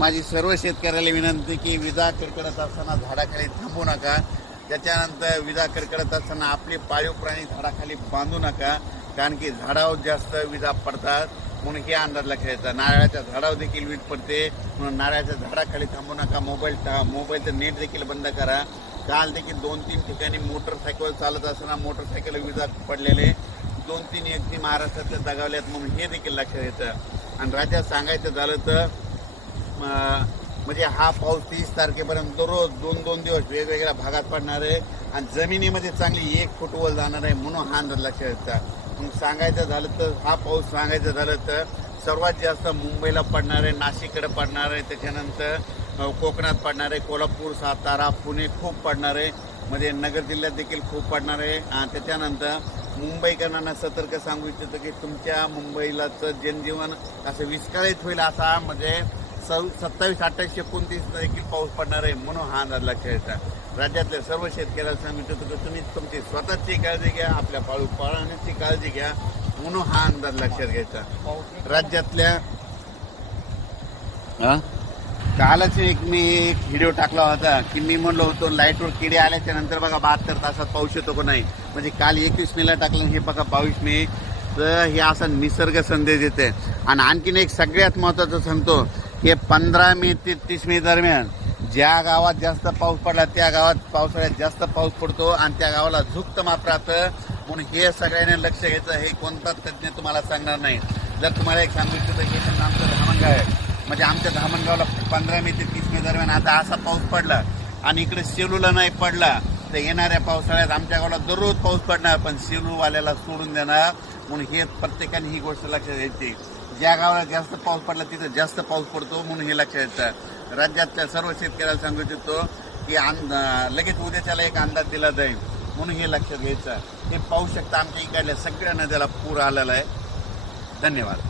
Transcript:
माझी सर्व शेतकऱ्याला विनंती की विजा कडकडत असताना झाडाखाली थांबू नका. त्याच्यानंतर विजा कडकडत असताना आपले पाळीव प्राणी झाडाखाली बांधू नका. कारण की झाडावर जास्त विजा पडतात म्हणून हे अंदाज लक्षायचा नारळाच्या झाडावर देखील वीज पडते म्हणून नारळाच्या झाडाखाली थांबू नका. मोबाईल टा मोबाईलचं नेट देखील बंद करा. काल देखील दोन तीन ठिकाणी मोटरसायकल चालत असताना मोटरसायकल विजा पडलेले. दोन तीन व्यक्ती महाराष्ट्रातल्या आहेत म्हणून हे देखील लक्षात येतं. आणि राज्यात सांगायचं झालं तर म्हणजे हा पाऊस तीस तारखेपर्यंत दररोज दोन दोन दिवस वेगवेगळ्या भागात पडणार आहे आणि जमिनीमध्ये चांगली एक फुटवल जाणार आहे म्हणून हा अंदाज लक्षात येतात मग सांगायचं झालं तर हा पाऊस सांगायचं झालं तर सर्वात जास्त मुंबईला पडणार आहे नाशिककडे पडणार आहे त्याच्यानंतर कोकणात पडणार आहे कोल्हापूर सातारा पुणे खूप पडणार आहे. म्हणजे नगर जिल्ह्यात देखील खूप पडणार आहे. आणि त्याच्यानंतर मुंबईकरांना सतर्क सांगू इच्छितो की तुमच्या मुंबईलाचं जनजीवन असं विस्कळीत होईल असा म्हणजे सव सत्तावीस अठ्ठावीस एकोणतीस देखील पाऊस पडणार आहे म्हणून हा अंदाज लक्षात येतात राज्यातल्या सर्व शेतकऱ्याला सांगितलं इच्छितो की तुम्ही तुमची स्वतःची काळजी घ्या आपल्या पाळू पाळण्याची काळजी घ्या म्हणून हा अंदाज लक्षात घ्यायचा. राज्यातल्या कालच एक मी एक व्हिडिओ टाकला होता की मी म्हणलो होतो लाईटवर किडे आल्याच्यानंतर बघा बहात्तर तासात पाऊस येतो का नाही. म्हणजे काल एकवीस मेला टाकलं हे बघा बावीस मे. तर हे असा निसर्ग संदेश देते आणि आणखीन एक सगळ्यात महत्वाचं सांगतो की पंधरा मे ते तीस मे दरम्यान ज्या गावात जास्त पाऊस पडला त्या गावात पावसाळ्यात जास्त पाऊस पडतो आणि त्या गावाला झुक्त माप राहतं म्हणून हे सगळ्यांनी लक्ष घ्यायचं हे कोणताच तज्ज्ञ तुम्हाला सांगणार नाही. जर तुम्हाला एक सांगू इच्छितो की आमचं धामणगाव आहे. म्हणजे आमच्या धामणगावला पंधरा मे ते तीस मे दरम्यान आता असा पाऊस पडला आणि इकडे सेलूला नाही पडला तर येणाऱ्या पावसाळ्यात आमच्या गावाला दररोज पाऊस पडणार पण सेलूवाल्याला सोडून देणार. म्हणून हे प्रत्येकाने ही गोष्ट लक्षात घ्यायची ज्या गावाला जास्त पाऊस पडला तिथं जास्त पाऊस पडतो म्हणून हे लक्षात येतं. राज्यातल्या सर्व शेतकऱ्याला सांगू इच्छितो की लगेच उद्याच्याला एक अंदाज दिला जाईल म्हणून हे लक्षात घ्यायचं. हे पाहू शकता आमच्या इकडल्या सगळ्या नद्याला पूर आलेला आहे. धन्यवाद.